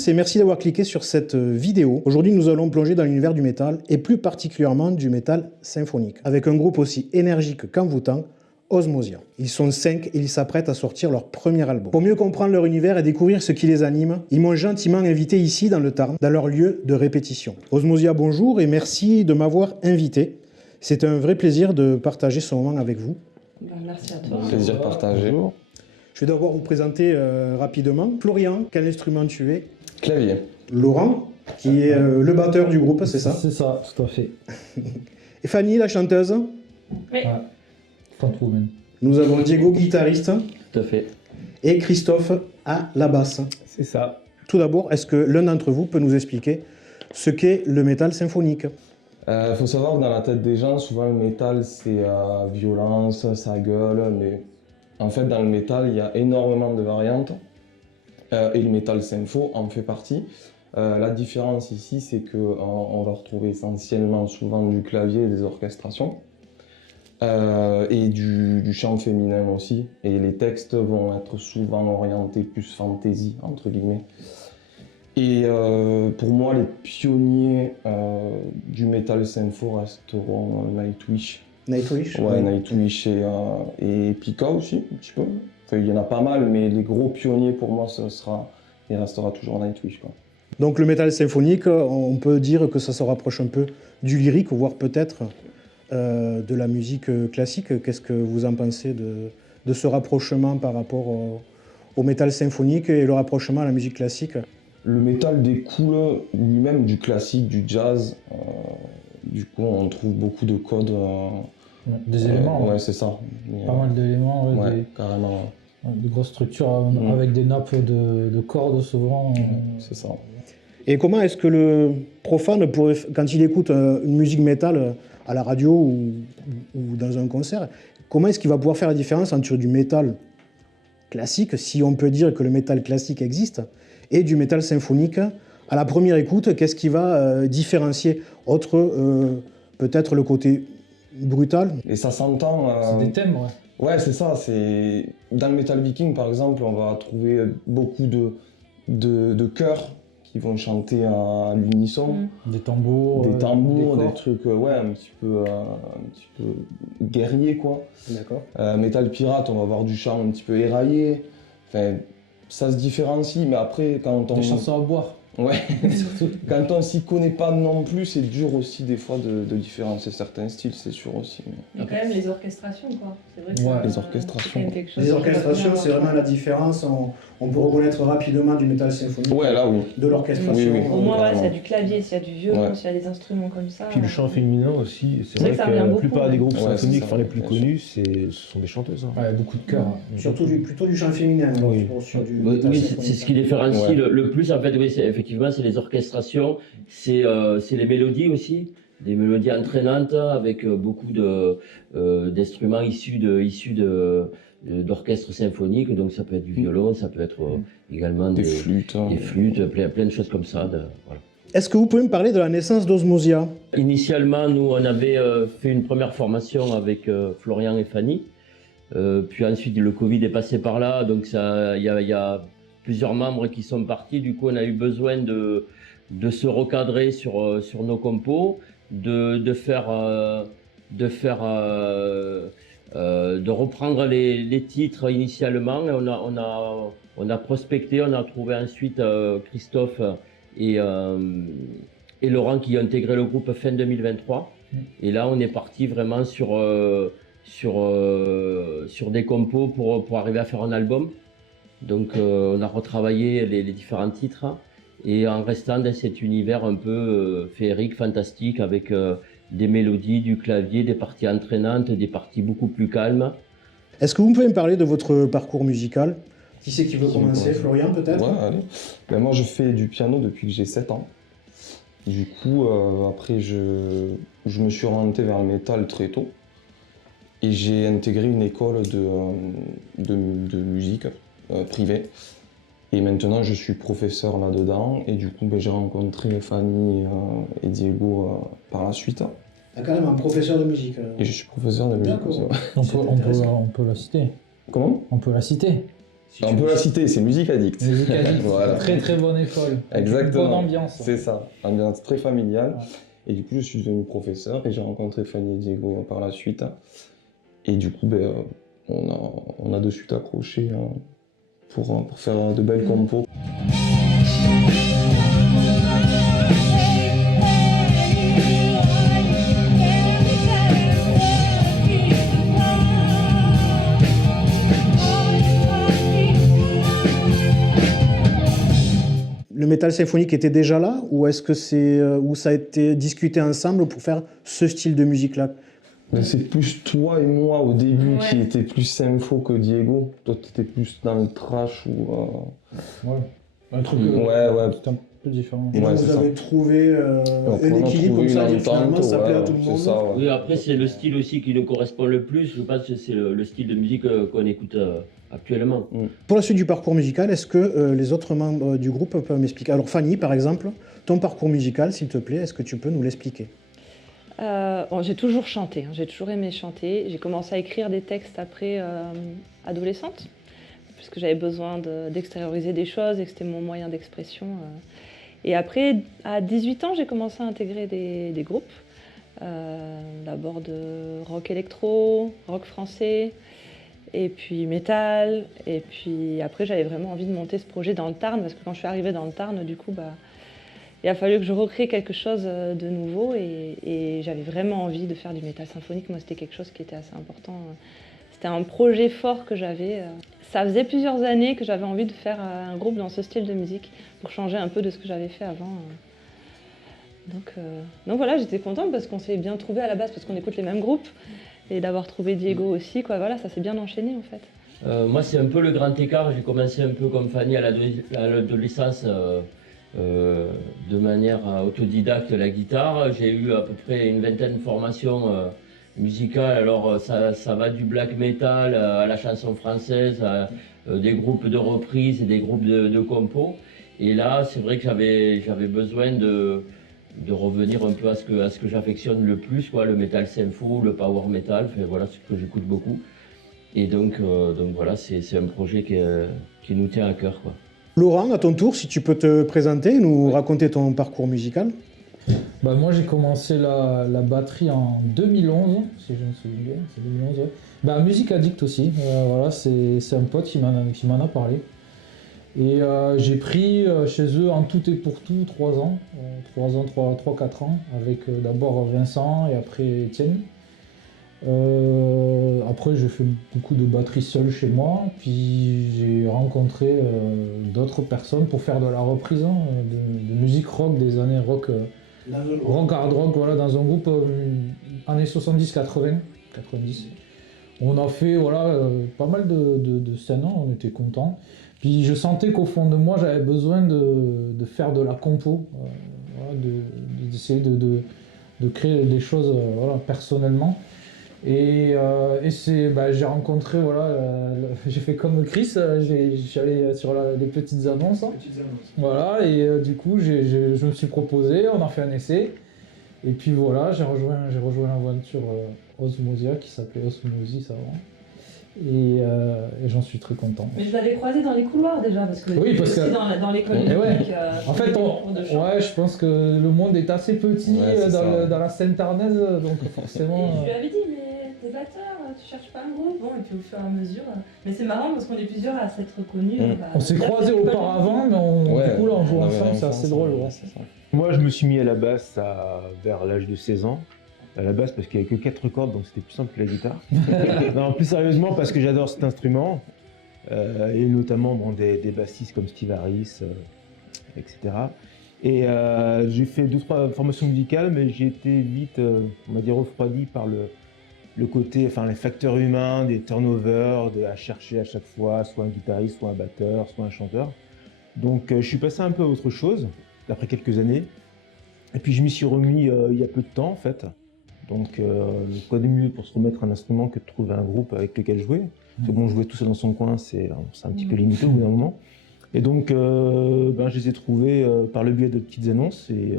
tous et merci d'avoir cliqué sur cette vidéo. Aujourd'hui, nous allons plonger dans l'univers du métal et plus particulièrement du métal symphonique, avec un groupe aussi énergique qu'envoûtant, Osmosia. Ils sont 5 et ils s'apprêtent à sortir leur premier album. Pour mieux comprendre leur univers et découvrir ce qui les anime, ils m'ont gentiment invité ici dans le Tarn, dans leur lieu de répétition. Osmosia, bonjour et merci de m'avoir invité. C'est un vrai plaisir de partager ce moment avec vous. Merci à toi. Plaisir partagé. Je vais d'abord vous présenter rapidement. Florian, quel instrument tu es? Clavier. Laurent, qui est le batteur du groupe, c'est ça? C'est ça, tout à fait. Et Fanny, la chanteuse. Oui. Ouais. Pas trop même. Nous avons Diego, guitariste. Tout à fait. Et Christophe à la basse. C'est ça. Tout d'abord, est-ce que l'un d'entre vous peut nous expliquer ce qu'est le métal symphonique? Faut savoir que dans la tête des gens, souvent le métal c'est violence, ça gueule, mais en fait dans le métal il y a énormément de variantes et le métal sympho en fait partie. La différence ici c'est qu'on va retrouver essentiellement souvent du clavier et des orchestrations et du chant féminin aussi, et les textes vont être souvent orientés plus fantasy entre guillemets. Et pour moi, les pionniers du metal sympho resteront Nightwish. Nightwish? Ouais, Nightwish et Pika aussi, un petit peu. Enfin, il y en a pas mal, mais les gros pionniers pour moi, il restera toujours Nightwish, quoi. Donc le métal symphonique, on peut dire que ça se rapproche un peu du lyrique, voire peut-être de la musique classique. Qu'est-ce que vous en pensez de ce rapprochement par rapport au métal symphonique et le rapprochement à la musique classique? Le métal découle lui-même du classique, du jazz. Du coup, on trouve beaucoup de codes. Des éléments. Ouais, c'est ça. Pas mal d'éléments. Ouais, carrément. De grosses structures avec des nappes de cordes souvent. C'est ça. Et comment est-ce que le profane pourrait, quand il écoute une musique métal à la radio ou dans un concert, comment est-ce qu'il va pouvoir faire la différence entre du métal classique, si on peut dire que le métal classique existe, et du métal symphonique? À la première écoute, qu'est-ce qui va différencier, autre peut-être le côté brutal? Et ça s'entend. C'est des thèmes, ouais. Ouais, c'est ça. Dans le metal viking, par exemple, on va trouver beaucoup de chœurs qui vont chanter à l'unisson. Des tambours. Des trucs, ouais, un petit peu guerriers, quoi. D'accord. Metal pirate, on va avoir du chant un petit peu éraillé. Enfin, ça se différencie, mais après, quand on... Des chansons à boire. Ouais, surtout. Quand on s'y connaît pas non plus, c'est dur aussi des fois de différencier certains styles, c'est sûr aussi. Il y a quand même les orchestrations, quoi. C'est vrai que Ouais, les orchestrations. Les orchestrations, c'est vraiment la différence. On peut reconnaître rapidement du métal symphonique. Ouais, là, oui. De l'orchestration. Oui, oui. Au moins, ouais, Carrément. s'il y a du clavier, s'il y a du violon, Ouais. s'il y a des instruments comme ça. Puis le chant féminin aussi, c'est vrai vrai que ça que revient la beaucoup, plupart ouais. des groupes Ouais, symphoniques, c'est ça, enfin les plus bien connus, ce sont des chanteuses. hein. Ouais, beaucoup de chœurs. Surtout plutôt du chant féminin. Oui. Sur du Oui, métal oui, symphonique. c'est ce qui différencie Ouais. le plus, en fait, oui, effectivement, c'est les orchestrations, c'est les mélodies aussi, des mélodies entraînantes avec beaucoup d'instruments issus d'orchestres symphoniques, donc ça peut être du violon, ça peut être également Des flûtes. des flûtes, plein de choses comme ça. Voilà. Est-ce que vous pouvez me parler de la naissance d'Osmosia? Initialement, nous, on avait fait une première formation avec Florian et Fanny. Puis ensuite, le Covid est passé par là, donc il y a plusieurs membres qui sont partis. Du coup, on a eu besoin de se recadrer sur nos compos, de reprendre les titres initialement. Et on a prospecté, on a trouvé ensuite Christophe et Laurent qui ont intégré le groupe fin 2023. Et là, on est parti vraiment sur des compos pour arriver à faire un album. Donc on a retravaillé les différents titres et en restant dans cet univers un peu féerique, fantastique, avec des mélodies, du clavier, des parties entraînantes, des parties beaucoup plus calmes. Est-ce que vous pouvez me parler de votre parcours musical? Qui c'est qui veut commencer? commence? Florian peut-être? Ouais, allez. Ben, moi, je fais du piano depuis que j'ai 7 ans. Du coup, après, je me suis orienté vers le métal très tôt. Et j'ai intégré une école de musique privée. Et maintenant, je suis professeur là-dedans. Et du coup, ben, j'ai rencontré Fanny et Diego par la suite. Ah, carrément, professeur de musique. Et je suis professeur de musique D'accord. aussi. Ouais. On peut la citer. Comment? On peut la citer. Si On tu- peut la citer, c'est Musique Addict. Musique Addict, Voilà. très très bonne école. Exactement. Bonne ambiance. C'est ça, ambiance très familiale. Ouais. Et du coup, je suis devenu professeur et j'ai rencontré Fanny et Diego par la suite. Et du coup, on a de suite accroché pour faire de belles compos. Le métal symphonique était déjà là ou est-ce que où ça a été discuté ensemble pour faire ce style de musique-là? Mais c'est plus toi et moi au début qui Ouais. étaient plus sympho que Diego. Toi, t'étais plus dans le trash ou. Ouais. Un truc Ouais. c'est un peu différent. Et Ouais, donc c'est vous ça. avez trouvé Donc, un on a équilibre trouvé comme ça, une et finalement entente, ça plaît à ouais, tout le monde. c'est ça, ouais. Oui, après, c'est le style aussi qui nous correspond le plus. Je pense que c'est le style de musique qu'on écoute actuellement. Pour la suite du parcours musical, est-ce que les autres membres du groupe peuvent m'expliquer? Alors Fanny, par exemple, ton parcours musical, s'il te plaît, est-ce que tu peux nous l'expliquer? Bon, j'ai toujours chanté, hein, j'ai toujours aimé chanter. J'ai commencé à écrire des textes après adolescente, puisque j'avais besoin d'extérioriser des choses et que c'était mon moyen d'expression. Et après, à 18 ans, j'ai commencé à intégrer des groupes. D'abord de rock électro, rock français, et puis métal. Et puis après, j'avais vraiment envie de monter ce projet dans le Tarn, parce que quand je suis arrivée dans le Tarn, du coup, il a fallu que je recrée quelque chose de nouveau et j'avais vraiment envie de faire du métal symphonique. Moi, c'était quelque chose qui était assez important. C'était un projet fort que j'avais. Ça faisait plusieurs années que j'avais envie de faire un groupe dans ce style de musique pour changer un peu de ce que j'avais fait avant. Donc voilà, j'étais contente parce qu'on s'est bien trouvés à la base parce qu'on écoute les mêmes groupes et d'avoir trouvé Diego aussi. Quoi. Voilà, ça s'est bien enchaîné en fait. Moi, c'est un peu le grand écart. J'ai commencé un peu comme Fanny à l'adolescence. De manière autodidacte la guitare. J'ai eu à peu près une vingtaine de formations musicales. Alors ça va du black metal à la chanson française, à des groupes de reprises et des groupes de compos. Et là, c'est vrai que j'avais besoin de revenir un peu à ce que j'affectionne le plus, quoi, le metal sympho, le power metal, enfin, voilà ce que j'écoute beaucoup. Et donc voilà, c'est un projet qui nous tient à cœur, quoi. Laurent, à ton tour, si tu peux te présenter, nous raconter ton parcours musical. Moi, j'ai commencé la batterie en 2011, si je me souviens bien, c'est 2011, ouais. Musique Addict aussi, voilà, c'est un pote qui m'en a parlé. Et j'ai pris chez eux en tout et pour tout 3 ans, 3-4 ans, avec d'abord Vincent et après Étienne. Après, j'ai fait beaucoup de batterie seule chez moi, puis j'ai rencontré d'autres personnes pour faire de la reprise de musique rock des années rock hard rock, voilà, dans un groupe années 70-80, 90. On a fait pas mal de scènes, on était contents. Puis je sentais qu'au fond de moi, j'avais besoin de faire de la compo, d'essayer de créer des choses personnellement. Et j'ai rencontré, j'ai fait comme Chris, j'allais sur les petites annonces. Voilà, et du coup, je me suis proposé, on a fait un essai. Et puis voilà, j'ai rejoint l'aventure Osmosia, qui s'appelait Osmosis avant. Et j'en suis très content. Mais je l'avais croisé dans les couloirs déjà, parce que oui, parce aussi que dans l'école ouais. musique. En fait, je pense que le monde est assez petit dans la scène tarnaise, donc forcément. Et je lui avais dit, mais t'es batteur, tu cherches pas un groupe. Bon, et puis au fur et à mesure. Mais c'est marrant parce qu'on est plusieurs à s'être connus. On s'est croisés auparavant, mais du coup là on joue ensemble, c'est assez drôle. Ouais. Moi, je me suis mis à la basse vers l'âge de 16 ans. À la basse parce qu'il n'y avait que 4 cordes, donc c'était plus simple que la guitare. Non, plus sérieusement parce que j'adore cet instrument, et notamment des bassistes comme Steve Harris, etc. Et j'ai fait 2-3 formations musicales, mais j'ai été vite, on va dire, refroidi par le côté, les facteurs humains, des turnovers, à chercher à chaque fois soit un guitariste, soit un batteur, soit un chanteur. Donc je suis passé un peu à autre chose, après quelques années. Et puis je m'y suis remis il y a peu de temps en fait. Donc quoi de mieux pour se remettre un instrument que de trouver un groupe avec lequel jouer. Parce que bon, jouer tout seul dans son coin, c'est un petit peu limité au bout d'un moment. Et donc je les ai trouvés par le biais de petites annonces et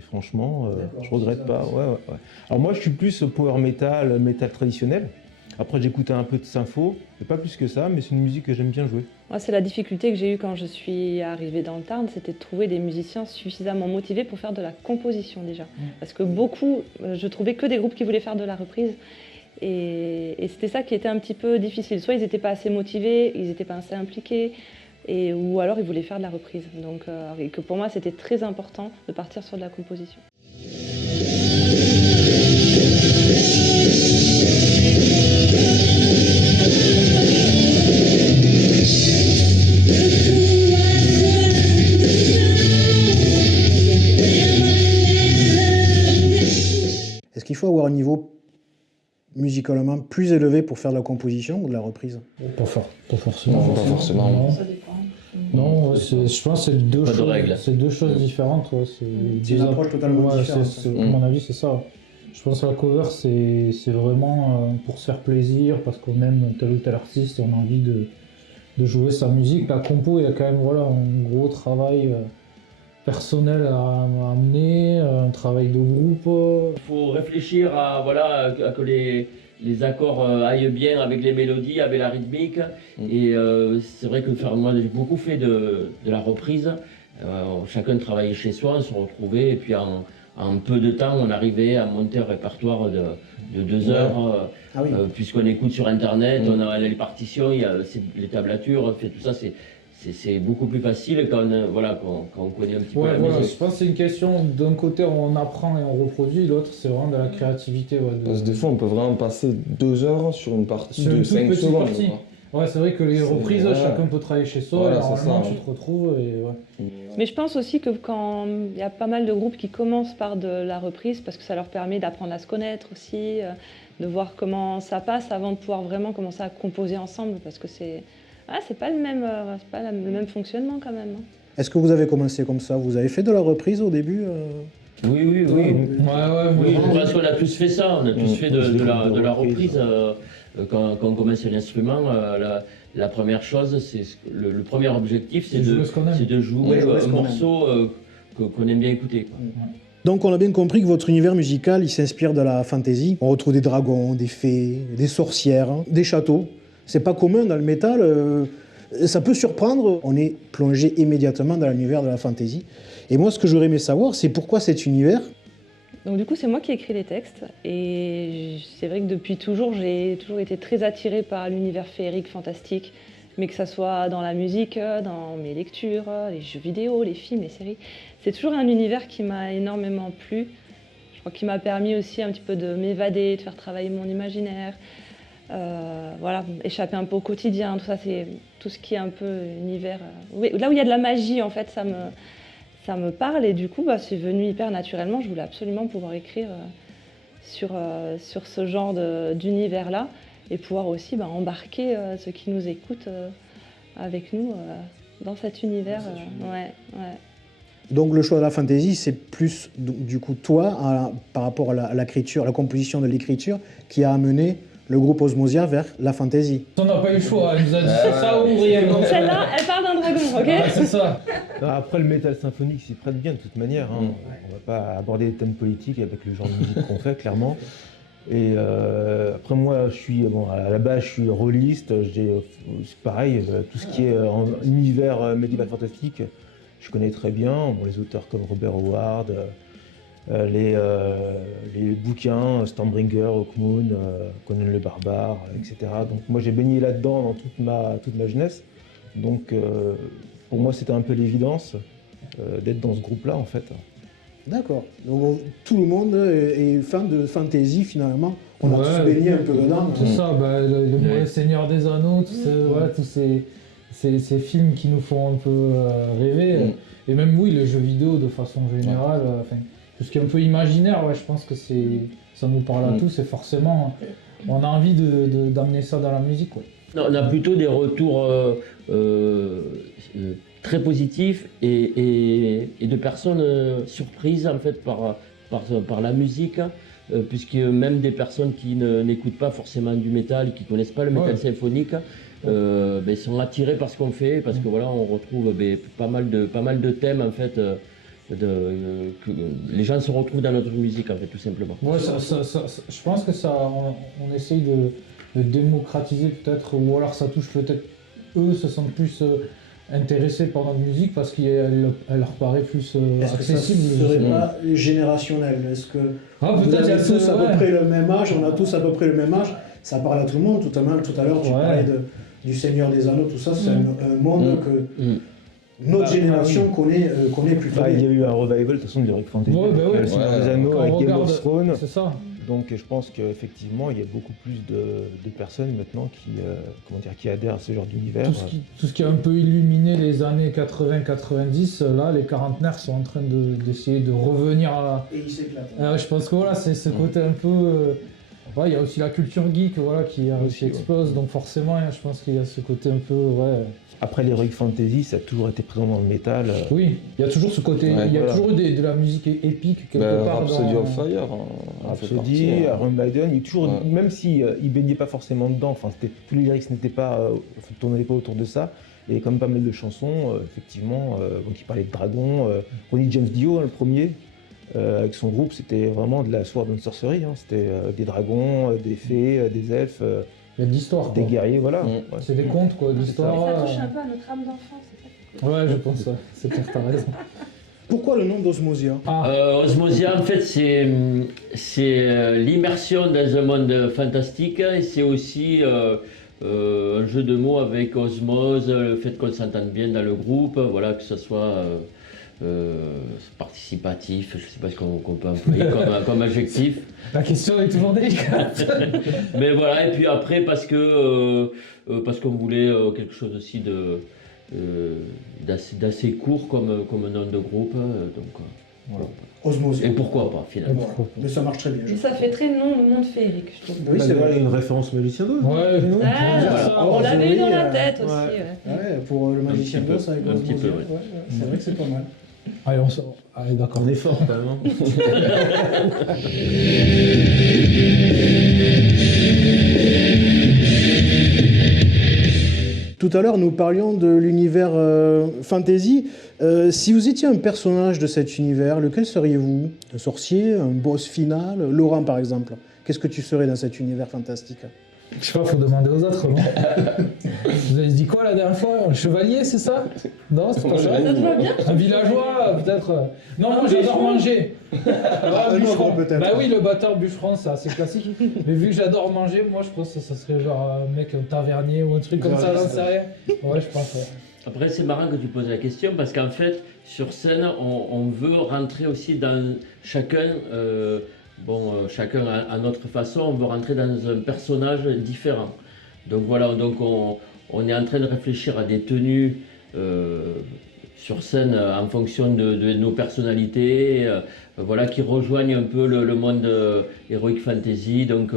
franchement, je regrette pas. Ouais. Alors moi je suis plus power metal, métal traditionnel. Après, j'écoutais un peu de sympho, mais pas plus que ça, mais c'est une musique que j'aime bien jouer. Moi, c'est la difficulté que j'ai eue quand je suis arrivée dans le Tarn, c'était de trouver des musiciens suffisamment motivés pour faire de la composition déjà. Parce que beaucoup, je trouvais que des groupes qui voulaient faire de la reprise. Et c'était ça qui était un petit peu difficile. Soit ils n'étaient pas assez motivés, ils n'étaient pas assez impliqués, ou alors ils voulaient faire de la reprise. Donc, et que pour moi, c'était très important de partir sur de la composition. Est-ce qu'il faut avoir un niveau musicalement plus élevé pour faire de la composition ou de la reprise? Pas forcément. Non, pas forcément. Non. Ça dépend. Non, je pense que Pas de règle. c'est deux choses différentes. Ouais. C'est une approche totalement différente. À mon avis, c'est ça. Je pense que la cover, c'est vraiment pour se faire plaisir, parce qu'on aime tel ou tel artiste et on a envie de jouer sa musique. La compo, il y a quand même un gros travail personnel à amener, un travail de groupe. Il faut réfléchir à que les accords aillent bien avec les mélodies, avec la rythmique. Et c'est vrai que moi j'ai beaucoup fait de la reprise. Chacun travaillait chez soi, on se retrouvait et puis en peu de temps on arrivait à monter un répertoire de 2 heures. Ah oui. Puisqu'on écoute sur internet, on a les partitions, il y a les tablatures, tout ça c'est beaucoup plus facile quand on connaît un petit peu la musique. Je pense que c'est une question, d'un côté on apprend et on reproduit, l'autre c'est vraiment de la créativité. Parce que des fois, on peut vraiment passer 2 heures sur une partie Sur une de toute 5 petite secondes. partie. quoi. Ouais, c'est vrai que les reprises, ouais. chacun peut travailler chez soi, Voilà, et normalement c'est ça, tu te retrouves. Et, ouais. Mais je pense aussi que quand il y a pas mal de groupes qui commencent par de la reprise, parce que ça leur permet d'apprendre à se connaître aussi, de voir comment ça passe avant de pouvoir vraiment commencer à composer ensemble, parce que c'est pas le même fonctionnement quand même. Est-ce que vous avez commencé comme ça? Vous avez fait de la reprise au début Oui. Ouais, Oui, je pense qu'on a tous fait ça, on a tous fait de la reprise. Quand on commence un instrument, la première chose, le premier objectif, c'est de jouer un morceau qu'on aime bien écouter. Quoi. Donc on a bien compris que votre univers musical, il s'inspire de la fantasy. On retrouve des dragons, des fées, des sorcières, des châteaux. C'est pas commun dans le métal. Ça peut surprendre. On est plongé immédiatement dans l'univers de la fantasy. Et moi, ce que j'aurais aimé savoir, c'est pourquoi cet univers. Donc du coup, c'est moi qui ai écrit les textes, et c'est vrai que depuis toujours, j'ai toujours été très attirée par l'univers féerique, fantastique, mais que ça soit dans la musique, dans mes lectures, les jeux vidéo, les films, les séries. C'est toujours un univers qui m'a énormément plu. Je crois qu'il m'a permis aussi un petit peu de m'évader, de faire travailler mon imaginaire, échapper un peu au quotidien. Tout ça, c'est tout ce qui est un peu univers. Là où il y a de la magie, en fait, ça me parle, et du coup, c'est venu hyper naturellement. Je voulais absolument pouvoir écrire sur ce genre d'univers-là, et pouvoir aussi unbarquer ceux qui nous écoutent avec nous dans cet univers. Ouais. Donc le choix de la fantasy, c'est plus du coup toi, par rapport à l'écriture, la composition de l'écriture, qui a amené le groupe Osmosia vers la fantasy. On n'a pas eu le choix, elle nous a dit c'est ça ou rien. Celle-là, elle parle d'un dragon, ok? Ouais, c'est ça. Après, le métal symphonique s'y prête bien de toute manière. Hein. On va pas aborder des thèmes politiques avec le genre de musique qu'on fait, clairement. Et après, moi, à la base, je suis rôliste. C'est pareil, tout ce qui est en univers médiéval fantastique, je connais très bien. Les auteurs comme Robert Howard, les bouquins, Stormbringer, Hawkmoon, Conan le Barbare, etc. Donc moi, j'ai baigné là-dedans dans toute ma jeunesse. Donc pour moi, c'était un peu l'évidence d'être dans ce groupe-là, en fait. D'accord. Donc tout le monde est fan de fantasy finalement. On a tous baigné un peu dedans. C'est ça, le Seigneur des Anneaux, tous ces films qui nous font un peu rêver. Et même le jeu vidéo de façon générale, tout ce qui est un peu imaginaire, je pense que ça nous parle à tous, et forcément on a envie d'amener ça dans la musique. Ouais. Non, on a plutôt des retours très positifs et de personnes surprises en fait par la musique, puisque même des personnes qui n'écoutent pas forcément du métal, qui connaissent pas le métal symphonique, sont attirées par ce qu'on fait, parce que on retrouve pas mal de thèmes en fait. Que les gens se retrouvent dans notre musique en fait, tout simplement. Ouais, je pense que on essaye démocratiser peut-être, ou alors ça touche peut-être, eux se sentent plus intéressés par notre musique parce qu'elle leur paraît plus Est-ce que ça accessible. serait pas générationnel? Est-ce que Ah, vous peut-être il y avez a tous ce- à peu ouais. près le même âge, on a tous à peu près le même âge, ça parle à tout le monde. Tout à l'heure, tu Ouais. parlais du Seigneur des Anneaux, tout ça, c'est un monde que notre Bah, génération connaît plutôt Il y bien. a eu un revival de toute façon du Heroic Fantasy. Ouais, bah ouais. Le Seigneur Ouais. des Anneaux Quand on avec Game regarde- of Thrones. C'est ça. Donc je pense qu'effectivement, il y a beaucoup plus de personnes maintenant qui adhèrent à ce genre d'univers. Tout ce qui a un peu illuminé les années 80-90, là, les quarantenaires sont en train d'essayer de revenir à... Et il s'éclate. Je pense que voilà, c'est ce côté un peu... ouais, il y a aussi la culture geek voilà, qui Aussi, ouais. explose, donc forcément, je pense qu'il y a ce côté un peu... Ouais. Après l'Heroic Fantasy, ça a toujours été présent dans le métal. Oui, il y a toujours ce côté... Ouais, il y a voilà. toujours eu de la musique épique quelque part Rhapsody dans... of Fire. en fait Rhapsody, partie, hein. Iron Maiden, il y a toujours, Ouais. même si il baignait pas forcément dedans, enfin tous les lyrics n'étaient pas, tournaient pas autour de ça. Il y avait quand même pas mal de chansons, effectivement, donc il parlait de dragons. Ronnie James Dio, hein, le premier, avec son groupe, c'était vraiment de la sword and sorcery. Hein, c'était des dragons, des fées, des elfes, Il y a de l'histoire, des quoi. guerriers, voilà. Mm. Ouais. C'est des contes, quoi, de l'histoire. Ça touche un peu à notre âme d'enfant, c'est ça qui est cool. Ouais, je pense, ouais. C'est clair, t'as raison. Pourquoi le nom d'Osmosia? Osmosia, en fait, c'est l'immersion dans un monde fantastique et c'est aussi un jeu de mots avec osmose, le fait qu'on s'entende bien dans le groupe, voilà, que ce soit participatif, je ne sais pas ce qu'on peut employer comme adjectif. La question est toujours délicate. Mais voilà, et puis après, parce qu'on voulait quelque chose aussi d'assez court comme nom de groupe, donc voilà. Osmosia. Et pourquoi pas finalement. Mais ça marche très bien. je Et ça fait très nom le monde féerique, je trouve. Oui, c'est Il y a vrai. une référence magicien d'Oz. Ouais, non Ah, dire ça. on l'avait eu dans oui, la tête aussi. ouais. Ouais. Ouais, pour le magicien petit peu, d'Oz avec un petit Osmosia. peu, ouais. Ouais, c'est vrai que c'est pas mal. Allez, on sort. Allez, d'accord. On est fort quand même. Hein. Tout à l'heure, nous parlions de l'univers fantasy. Si vous étiez un personnage de cet univers, lequel seriez-vous? Un sorcier, un boss final? Laurent, par exemple. Qu'est-ce que tu serais dans cet univers fantastique? Je sais pas, faut demander aux autres, non? Vous avez dit quoi la dernière fois? Un chevalier, c'est ça? Non, c'est pas Moi, ça. j'ai Ça te va bien? Un villageois, peut-être. Non, moi Un j'adore bûcheron. manger. Un Bûcheron. ogre, peut-être. Bah oui, le batteur bûcheron, c'est assez classique. Mais vu que j'adore manger, moi je pense que ça serait genre un mec, un tavernier ou un truc comme ça, j'en sais rien. Ouais, je pense. Ouais. Après, c'est marrant que tu poses la question parce qu'en fait, sur scène, on veut rentrer aussi dans chacun, chacun à notre façon, on veut rentrer dans un personnage différent. Donc voilà, donc on est en train de réfléchir à des tenues sur scène en fonction de nos personnalités, voilà, qui rejoignent un peu le monde Heroic Fantasy. Donc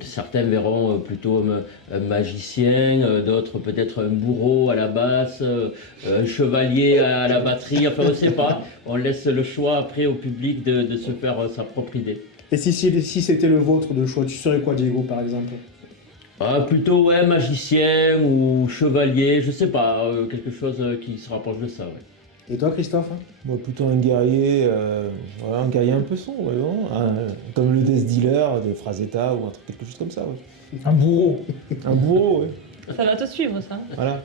certains verront plutôt un magicien, d'autres peut-être un bourreau à la basse, un chevalier à la batterie, enfin on ne sait pas. On laisse le choix après au public de se faire sa propre idée. Et si c'était le vôtre de choix, tu serais quoi, Diego, par exemple? Plutôt ouais, magicien ou chevalier, je sais pas, quelque chose qui se rapproche de ça. Ouais. Et toi, Christophe? Moi, plutôt un guerrier un peu sombre, ouais, non comme le Death Dealer de Frazetta ou quelque chose comme ça. Ouais. Un bourreau. Un bourreau, ouais. Ça va te suivre, ça. Voilà.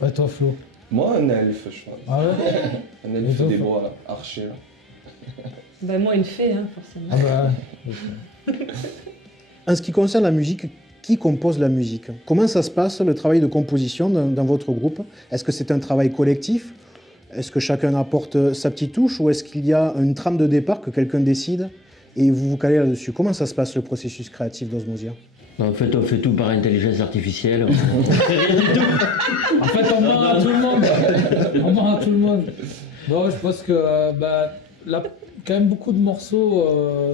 Ouais, toi, Flo. Moi, un elfe, je pense. Ah ouais? Un Et elfe toi, des Flo bois, là, archer. Là. Bah, moi, une fée, hein, forcément. Ah bah. En ce qui concerne la musique, qui compose la musique? Comment ça se passe, le travail de composition dans votre groupe? Est-ce que c'est un travail collectif? Est-ce que chacun apporte sa petite touche? Ou est-ce qu'il y a une trame de départ que quelqu'un décide et vous vous calez là-dessus? Comment ça se passe, le processus créatif d'Osmosia? En fait, on fait tout par intelligence artificielle. On fait rien du tout. En fait, on ment à tout le monde. On ment à tout le monde. Bon, je pense que là, quand même beaucoup de morceaux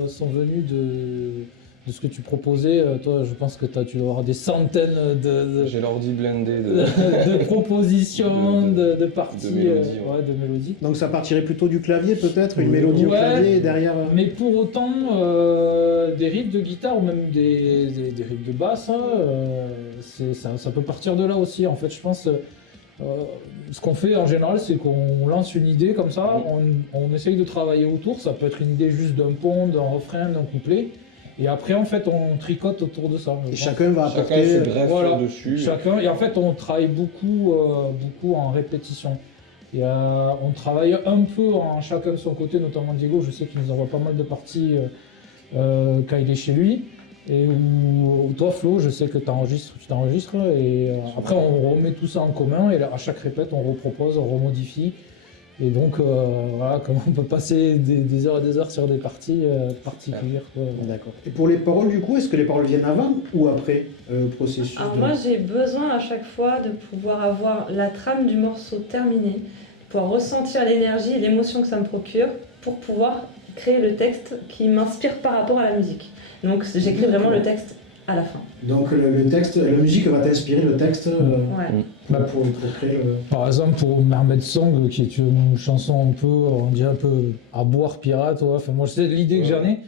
sont venus de ce que tu proposais. Toi, je pense que tu dois avoir des centaines de J'ai l'ordi blindé de... de propositions, de parties, de mélodies, ouais. de mélodies. Donc ça partirait plutôt du clavier, peut-être? Une mélodie au Ouais. clavier et derrière... Mais pour autant, des riffs de guitare ou même des riffs de basse, hein, ça peut partir de là aussi. En fait, je pense, ce qu'on fait en général, c'est qu'on lance une idée comme ça, on essaye de travailler autour. Ça peut être une idée juste d'un pont, d'un refrain, d'un couplet. Et après, en fait, on tricote autour de ça. Et chacun va Chacun apporter. se greffe Voilà. dessus. Chacun, et en fait, on travaille beaucoup en répétition. On travaille un peu chacun de son côté, notamment Diego, je sais qu'il nous envoie pas mal de parties quand il est chez lui. Et ou toi, Flo, je sais que tu t'enregistres. Et après, on remet tout ça en commun, et là, à chaque répète, on repropose, on remodifie. Et donc, voilà, comme on peut passer des heures et des heures sur des parties particulières. Quoi. D'accord. Et pour les paroles, du coup, est-ce que les paroles viennent avant ou après le processus Alors de- moi j'ai besoin à chaque fois de pouvoir avoir la trame du morceau terminée, de pouvoir ressentir l'énergie et l'émotion que ça me procure pour pouvoir créer le texte qui m'inspire par rapport à la musique. Donc j'écris vraiment le texte à la fin. Donc le texte, la musique va t'inspirer le texte Ouais. pour créer le... Par exemple, pour Mermaid Song, qui est une chanson un peu, on dirait un peu à boire pirate, ouais. Enfin, moi, je sais l'idée que j'en ai.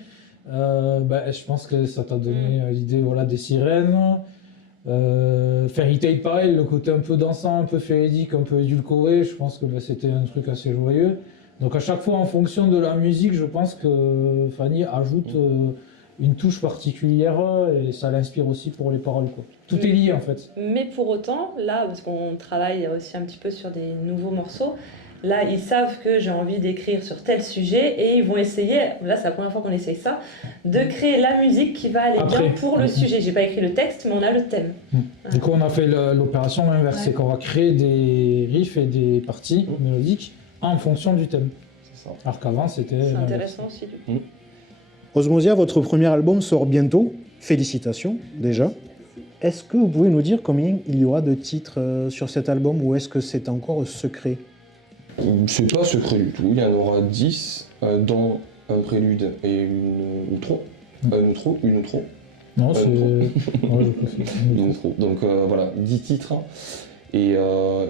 Je pense que ça t'a donné l'idée, voilà, des sirènes. Fairy Tail, pareil, le côté un peu dansant, un peu féerique, un peu édulcoré. Je pense que c'était un truc assez joyeux. Donc à chaque fois, en fonction de la musique, je pense que Fanny ajoute une touche particulière et ça l'inspire aussi pour les paroles, quoi. Tout est lié en fait. Mais pour autant, là, parce qu'on travaille aussi un petit peu sur des nouveaux morceaux, là, ils savent que j'ai envie d'écrire sur tel sujet et ils vont essayer, là c'est la première fois qu'on essaye ça, de créer la musique qui va aller Après. bien pour le sujet. J'ai pas écrit le texte, mais on a le thème. Du coup, on a fait l'opération inverse, c'est qu'on va créer des riffs et des parties mélodiques en fonction du thème. C'est ça. Alors qu'avant, c'était... C'est l'inverse. intéressant aussi du coup. Osmosia, votre premier album sort bientôt. Félicitations déjà. Est-ce que vous pouvez nous dire combien il y aura de titres sur cet album ou est-ce que c'est encore secret? C'est pas secret du tout, il y en aura 10, dont un prélude et une outro. Une outro. Non, c'est... Une Ouais, je crois que c'est- Une outro. Donc voilà, 10 titres. Et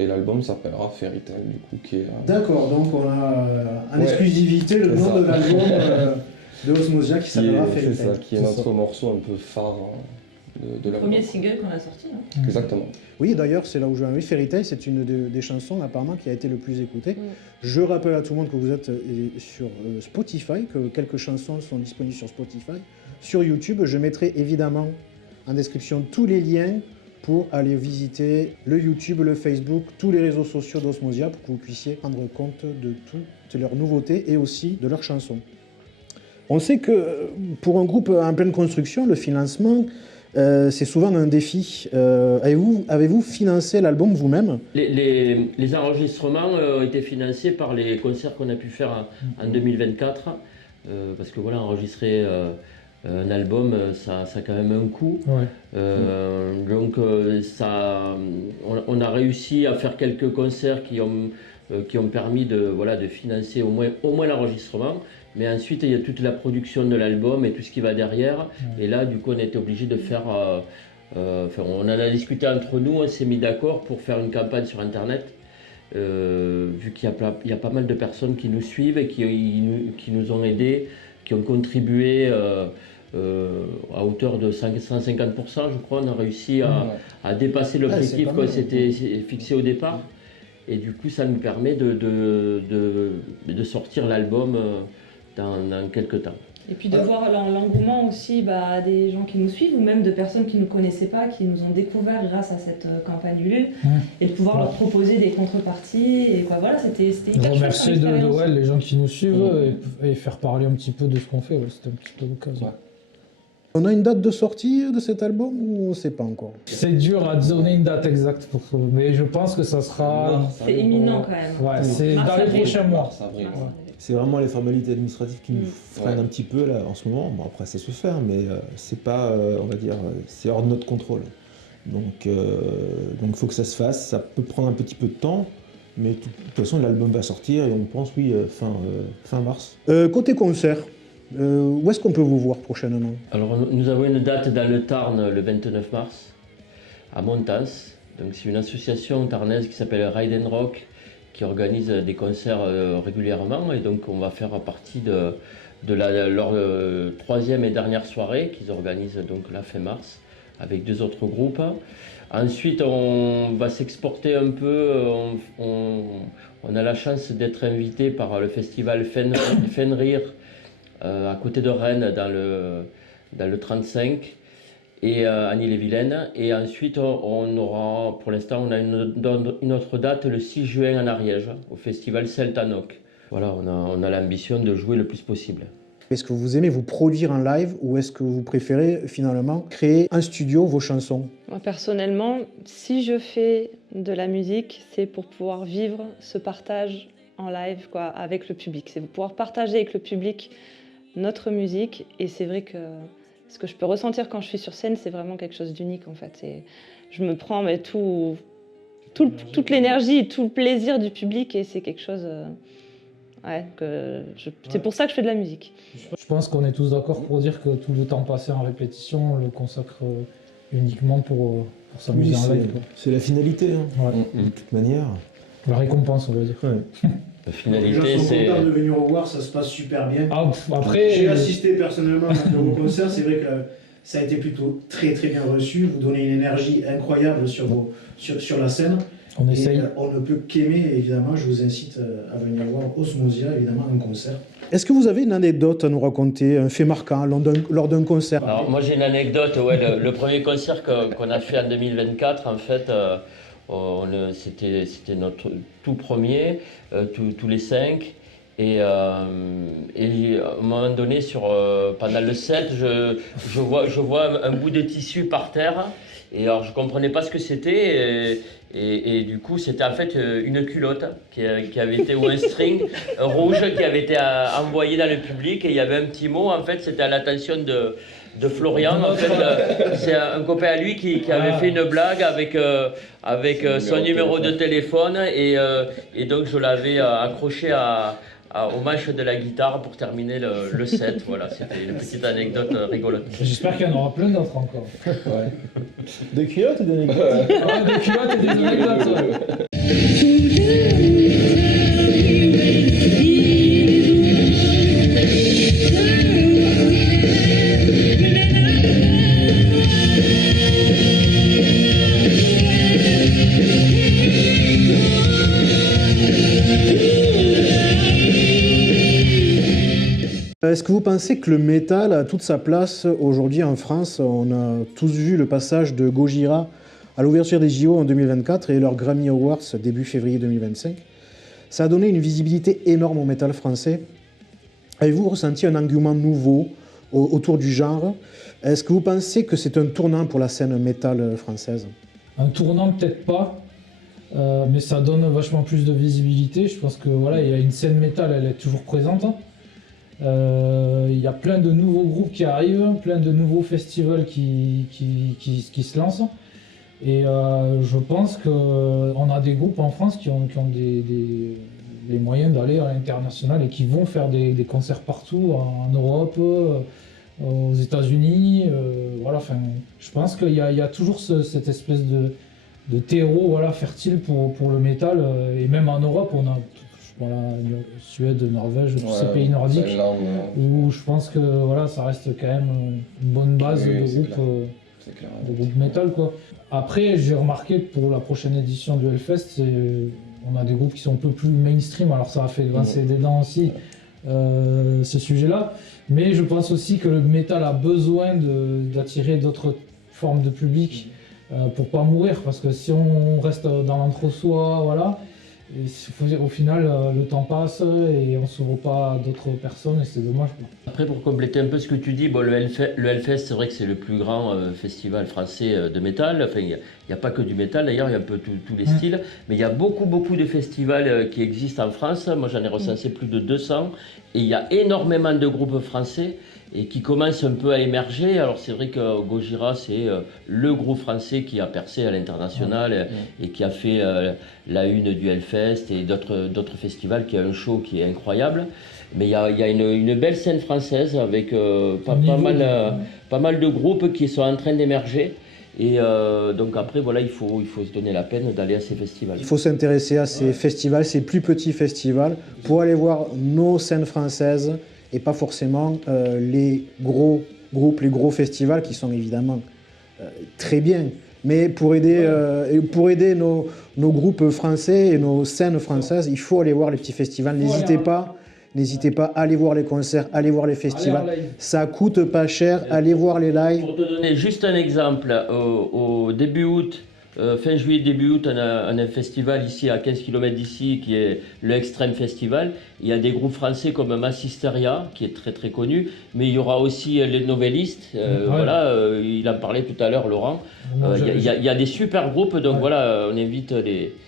l'album s'appellera Fairy Tail, du coup, qui est... D'accord, donc on a en Ouais. exclusivité le C'est nom ça. de l'album de Osmosia qui s'appellera c'est Fairy ça, Tail. qui est C'est notre ça. morceau un peu phare de l'album. Premier single qu'on a sorti. Hein. Exactement. Oui, d'ailleurs, c'est là où je vais en venir. Fairy Tail, c'est une des chansons apparemment qui a été le plus écoutée. Mm. Je rappelle à tout le monde que vous êtes sur Spotify, que quelques chansons sont disponibles sur Spotify. Sur YouTube, je mettrai évidemment en description tous les liens pour aller visiter le YouTube, le Facebook, tous les réseaux sociaux d'Osmosia pour que vous puissiez prendre compte de toutes leurs nouveautés et aussi de leurs chansons. On sait que pour un groupe en pleine construction, le financement, c'est souvent un défi. Avez-vous financé l'album vous-même? Les enregistrements ont été financés par les concerts qu'on a pu faire en 2024. Parce que voilà, enregistrer un album, ça a quand même un coût. Ouais. Donc on a réussi à faire quelques concerts qui ont permis de financer au moins l'enregistrement. Mais ensuite, il y a toute la production de l'album et tout ce qui va derrière. Et là, du coup, on a été obligé de faire... on en a discuté entre nous, on s'est mis d'accord pour faire une campagne sur Internet. Vu qu'il y a pas mal de personnes qui nous suivent et qui nous ont aidés, qui ont contribué à hauteur de 150%, je crois. On a réussi à dépasser l'objectif qu'on s'était fixé au départ. Et du coup, ça nous permet de sortir l'album dans quelques temps. Et puis de voir l'engouement aussi des gens qui nous suivent ou même de personnes qui ne nous connaissaient pas, qui nous ont découvert grâce à cette campagne Ulule et de pouvoir leur proposer des contreparties. Et quoi, voilà, c'était hyper chouette Remercier comme expérience. les gens qui nous suivent et faire parler un petit peu de ce qu'on fait. Ouais, c'était un petit peu l'occasion. Ouais. On a une date de sortie de cet album ou on ne sait pas encore? C'est dur à donner une date exacte pour ça, mais je pense que ça sera... C'est imminent quand même. Ouais, c'est Mars, dans les avril. prochains mois. Mars, avril. Mars, Ouais. avril. C'est vraiment les formalités administratives qui nous freinent Ouais. un petit peu là en ce moment. Bon, après, ça se fait, mais c'est pas, on va dire, c'est hors de notre contrôle. Donc, il faut que ça se fasse. Ça peut prendre un petit peu de temps, mais de toute façon, l'album va sortir et on pense, oui, fin mars. Côté concert, où est-ce qu'on peut vous voir prochainement? Alors, nous avons une date dans le Tarn le 29 mars, à Montans. Donc, c'est une association tarnaise qui s'appelle Ride and Rock, qui organise des concerts régulièrement. Et donc, on va faire partie de leur troisième et dernière soirée qu'ils organisent donc la fin mars, avec 2 autres groupes. Ensuite, on va s'exporter un peu. On a la chance d'être invité par le festival Fenrir à côté de Rennes, dans le 35, et en Ille-et-Vilaine. Et ensuite, on aura, pour l'instant, on a une autre date le 6 juin en Ariège, au festival Celtanoc. Voilà, on a l'ambition de jouer le plus possible. Est-ce que vous aimez vous produire en live ou est-ce que vous préférez finalement créer en studio vos chansons? Moi, personnellement, si je fais de la musique, c'est pour pouvoir vivre ce partage en live quoi, avec le public. C'est pour pouvoir partager avec le public notre musique. Et c'est vrai que ce que je peux ressentir quand je suis sur scène, c'est vraiment quelque chose d'unique en fait. Et je me prends toute l'énergie et tout le plaisir du public et c'est quelque chose... c'est pour ça que je fais de la musique. Je pense qu'on est tous d'accord pour dire que tout le temps passé en répétition, on le consacre uniquement pour s'amuser en live. C'est la finalité, hein, Ouais. de toute manière. La récompense, on va dire. Ouais. La finalité, c'est... de venir au voir, ça se passe super bien. Après, J'ai assisté personnellement à vos concerts, c'est vrai que ça a été plutôt très très bien reçu. Vous donnez une énergie incroyable sur la scène. on essaye. Et, on ne peut qu'aimer, évidemment. Je vous incite à venir voir Osmosia, évidemment, en concert. Est-ce que vous avez une anecdote à nous raconter, un fait marquant lors d'un concert? Alors moi j'ai une anecdote, le premier concert qu'on a fait en 2024, en fait, c'était notre tout premier, tous les 5. Et à un moment donné, pendant le set, je vois un bout de tissu par terre. Et alors je ne comprenais pas ce que c'était. Et du coup, c'était en fait une culotte qui avait été, ou un string rouge qui avait été envoyé dans le public. Et il y avait un petit mot, en fait, c'était à l'attention de Florian. En fait, c'est un copain à lui qui avait fait une blague avec son numéro de téléphone. Et donc, je l'avais accroché au manche de la guitare pour terminer le set. Voilà, c'était une petite anecdote rigolote. J'espère qu'il y en aura plein d'autres encore. Ouais. Des culottes ou des anecdotes? Ouais, des culottes et des anecdotes. Est-ce que vous pensez que le métal a toute sa place aujourd'hui en France? On a tous vu le passage de Gojira à l'ouverture des JO en 2024 et leur Grammy Awards début février 2025. Ça a donné une visibilité énorme au métal français. Avez-vous ressenti un engouement nouveau autour du genre? Est-ce que vous pensez que c'est un tournant pour la scène métal française? Un tournant, peut-être pas, mais ça donne vachement plus de visibilité. Je pense que voilà, il y a une scène métal, elle est toujours présente. Il y a plein de nouveaux groupes qui arrivent, plein de nouveaux festivals qui se lancent. Et je pense qu'on a des groupes en France qui ont les moyens d'aller à l'international et qui vont faire des concerts partout, en Europe, aux États-Unis. Voilà, je pense qu'il y a toujours cette espèce de terreau voilà, fertile pour le métal. Et même en Europe, on a Suède, Norvège, tous ces pays nordiques, où je pense que voilà, ça reste quand même une bonne base de groupes métal, quoi. Après, j'ai remarqué que pour la prochaine édition du Hellfest, on a des groupes qui sont un peu plus mainstream, alors ça a fait grincer des dents aussi, ce sujet-là. Mais je pense aussi que le métal a besoin d'attirer d'autres formes de public pour pas mourir, parce que si on reste dans l'entre-soi, voilà, et au final, le temps passe et on s'ouvre pas à d'autres personnes et c'est dommage, quoi. Après, pour compléter un peu ce que tu dis, bon, le Hellfest, c'est vrai que c'est le plus grand festival français de métal. Enfin, il n'y a pas que du métal, d'ailleurs, il y a un peu tous les styles. Mais il y a beaucoup de festivals qui existent en France. Moi, j'en ai recensé plus de 200. Et il y a énormément de groupes français et qui commencent un peu à émerger. Alors, c'est vrai que Gojira, c'est le groupe français qui a percé à l'international et qui a fait la une du Hellfest et d'autres festivals, qui a un show qui est incroyable. Mais il y a une belle scène française avec pas mal de groupes qui sont en train d'émerger. Et donc après, voilà, il faut se donner la peine d'aller à ces festivals. Il faut s'intéresser à ces festivals, ces plus petits festivals, pour aller voir nos scènes françaises et pas forcément les gros groupes, les gros festivals qui sont évidemment très bien. Mais pour aider nos groupes français et nos scènes françaises, il faut aller voir les petits festivals. N'hésitez pas. N'hésitez pas à aller voir les concerts, allez voir les festivals. Allez en live. Ça coûte pas cher, allez voir les lives. Pour te donner juste un exemple, au début août, fin juillet, début août, on a un festival ici à 15 km d'ici qui est le Extreme Festival. Il y a des groupes français comme Massisteria qui est très très connu, mais il y aura aussi les Novellistes. Voilà, il en parlait tout à l'heure, Laurent. Il y a des super groupes, donc voilà, on invite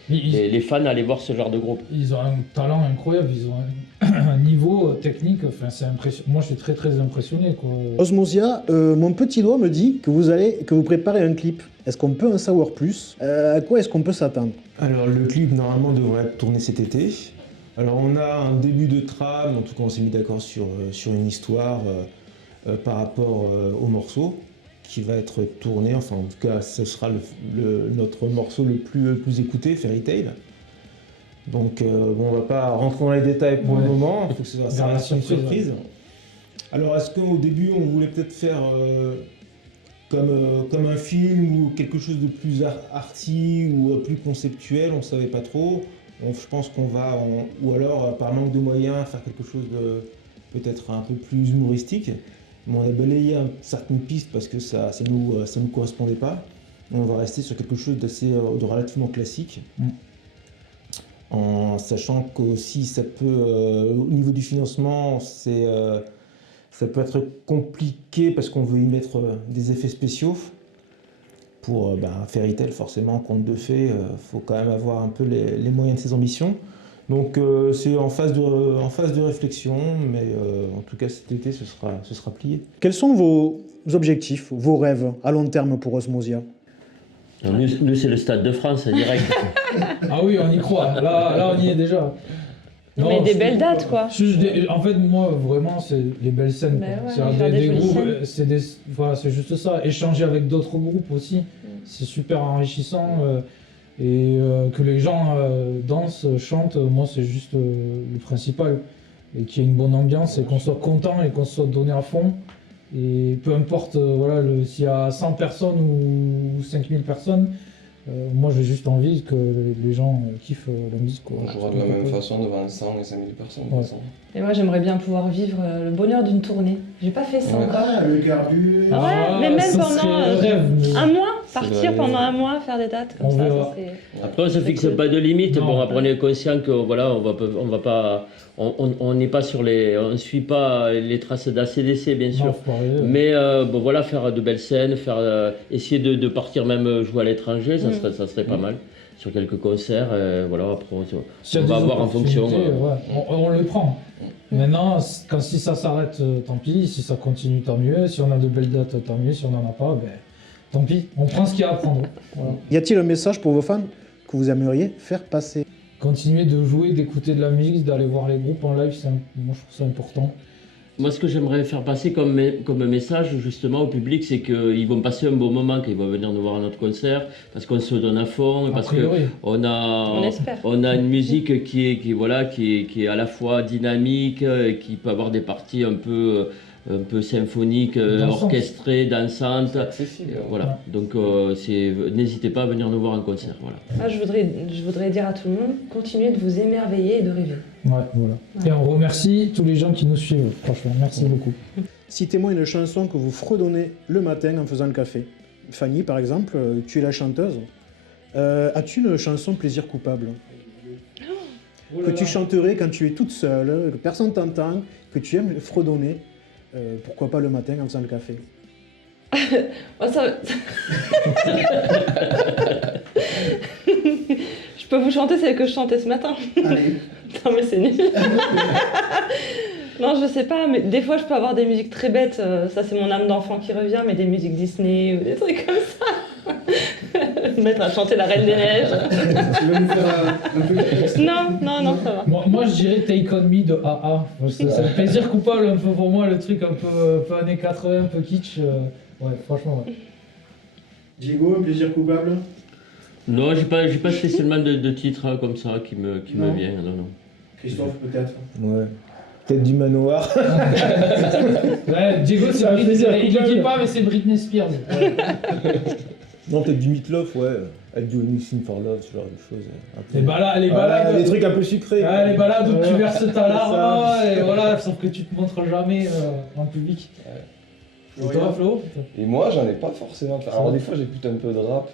les fans à aller voir ce genre de groupe. Ils ont un talent incroyable, ils ont un niveau technique, enfin, c'est impressionnant. Moi je suis très très impressionné, quoi. Osmosia, mon petit doigt me dit que vous préparez un clip. Est-ce qu'on peut en savoir plus? À quoi est-ce qu'on peut s'attendre? Alors le clip normalement devrait être tourné cet été. Alors on a un début de trame, en tout cas on s'est mis d'accord sur une histoire par rapport au morceau qui va être tourné, enfin en tout cas ce sera notre morceau le plus écouté, Fairy Tail. Donc bon, on va pas rentrer dans les détails pour le moment, il faut que ça reste une surprise. Alors est-ce qu'au début on voulait peut-être faire comme un film ou quelque chose de plus arty ou plus conceptuel, on ne savait pas trop. Je pense qu'on va, ou alors par manque de moyens, faire quelque chose de peut-être un peu plus humoristique. Mais on a balayé certaines pistes parce que ça nous correspondait pas. On va rester sur quelque chose de relativement classique. En sachant qu'aussi ça peut, au niveau du financement, ça peut être compliqué parce qu'on veut y mettre des effets spéciaux. Pour Fairy Tail, forcément, conte de fées, faut quand même avoir un peu les moyens de ses ambitions. Donc c'est en phase de réflexion, mais en tout cas cet été ce sera plié. Quels sont vos objectifs, vos rêves à long terme pour Osmosia? Nous c'est le Stade de France, direct. Ah oui, on y croit, là on y est déjà. Non, mais des belles dates, quoi. En fait, moi, vraiment, c'est les belles scènes. Bah quoi. ouais, C'est faire des des jolies groupes, scènes. c'est juste ça. Échanger avec d'autres groupes aussi, c'est super enrichissant. Et que les gens dansent, chantent, moi, c'est juste le principal. Et qu'il y ait une bonne ambiance et qu'on soit content et qu'on soit donné à fond. Et peu importe, voilà, s'il y a 100 personnes ou 5000 personnes, moi j'ai juste envie que les gens kiffent la musique. Quoi. On jouera de la même façon devant 100 et 5000 personnes. Ouais. Et moi, j'aimerais bien pouvoir vivre le bonheur d'une tournée. J'ai pas fait ça encore. le carbu. Mais même ça pendant serait le rêve, mais- un mois, partir vrai. pendant un mois, faire des dates comme On ça. verra. serait- Après, on se C'est fixe cool. pas de limite. Non. Bon, après, on est conscient que voilà, on n'est pas on suit pas les traces d'ACDC, bien sûr. Non, faut pas rêver. Mais bon, voilà, faire de belles scènes, essayer de partir même jouer à l'étranger, ça serait pas mal. Sur quelques concerts, voilà, après S'il y a on va des voir en fonction. opportunités, ouais, on le prend. Maintenant, si ça s'arrête, tant pis. Si ça continue, tant mieux. Si on a de belles dates, tant mieux. Si on n'en a pas, tant pis. On prend ce qu'il y a à prendre. Voilà. Y a-t-il un message pour vos fans que vous aimeriez faire passer? Continuer de jouer, d'écouter de la musique, d'aller voir les groupes en live, moi je trouve ça important. Moi, ce que j'aimerais faire passer comme message justement au public, c'est qu'ils vont passer un bon moment quand ils vont venir nous voir à notre concert, parce qu'on se donne à fond, parce On espère. on a une musique qui est à la fois dynamique, qui peut avoir des parties un peu symphoniques, Dansantes. orchestrées, dansantes. Accessible. Voilà. Donc n'hésitez pas à venir nous voir en concert. Voilà. Moi, je voudrais dire à tout le monde, continuez de vous émerveiller et de rêver. Ouais, voilà. Et on remercie tous les gens qui nous suivent, franchement, merci beaucoup. Citez-moi une chanson que vous fredonnez le matin en faisant le café. Fanny, par exemple, tu es la chanteuse. As-tu une chanson plaisir coupable que tu chanterais quand tu es toute seule, que personne t'entend, que tu aimes fredonner, pourquoi pas le matin en faisant le café? Moi, ça... Je peux vous chanter celle que je chantais ce matin. Allez. Non, mais c'est nul. Non, je sais pas, mais des fois je peux avoir des musiques très bêtes. Ça, c'est mon âme d'enfant qui revient, mais des musiques Disney ou des trucs comme ça. Me mettre à chanter La Reine des Neiges. Tu veux nous faire un peu de texte? Non, ça va. Moi je dirais Take On Me de AA. C'est un plaisir coupable un peu pour moi, le truc un peu années 80, un peu kitsch. Ouais, franchement, ouais. Diego, un plaisir coupable? Non, j'ai pas spécialement de titre comme ça qui me vient. Non. Christophe, peut-être? Ouais. Peut-être du manoir. Ouais, Diego, c'est Ça fait plaisir il le dit coupable. pas, mais c'est Britney Spears. Non, peut-être du Meatloaf, ouais. Avec du Anything for Love, ce genre de choses. Un peu- Les balades, des trucs un peu sucrés. ouais, les balades où tu Ouais. verses ta larme, Ça. et voilà, sauf que tu te montres jamais en public. Et toi, Flo? Et moi, j'en ai pas forcément. Alors, des fois, j'écoute un peu de rap.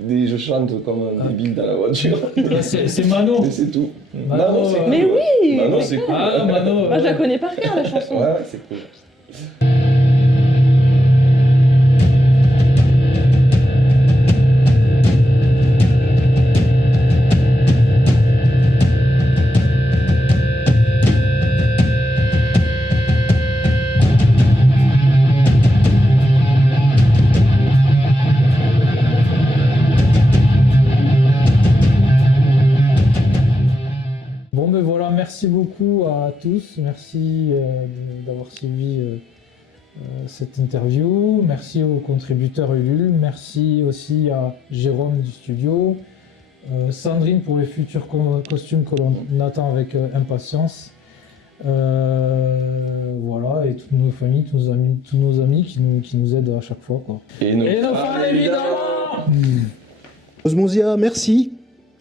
Je chante comme un débile dans la voiture. Là, c'est Mano. Mais c'est tout. Mano, c'est cool. Mais oui, Mano, mais c'est cool. Ah, Mano. Moi, je la connais par cœur, la chanson. Ouais, c'est cool. Bon, ben voilà, merci beaucoup à tous. Merci d'avoir suivi cette interview. Merci aux contributeurs Ulule. Merci aussi à Jérôme du studio. Sandrine pour les futurs costumes que l'on attend avec impatience. Voilà, et toutes nos familles, tous nos amis qui nous aident à chaque fois, quoi. Et nos femmes, évidemment. Osmosia, merci.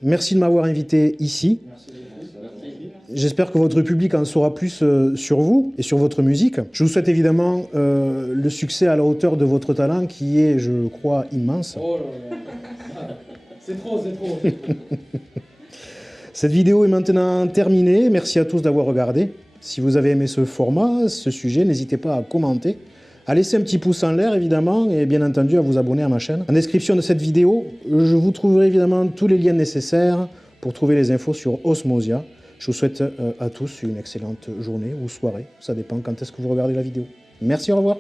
Merci de m'avoir invité ici. J'espère que votre public en saura plus sur vous et sur votre musique. Je vous souhaite évidemment le succès à la hauteur de votre talent qui est, je crois, immense. Oh là là. C'est trop. Cette vidéo est maintenant terminée. Merci à tous d'avoir regardé. Si vous avez aimé ce format, ce sujet, n'hésitez pas à commenter, à laisser un petit pouce en l'air évidemment et bien entendu à vous abonner à ma chaîne. En description de cette vidéo, je vous trouverai évidemment tous les liens nécessaires pour trouver les infos sur Osmosia. Je vous souhaite à tous une excellente journée ou soirée, ça dépend quand est-ce que vous regardez la vidéo. Merci, au revoir.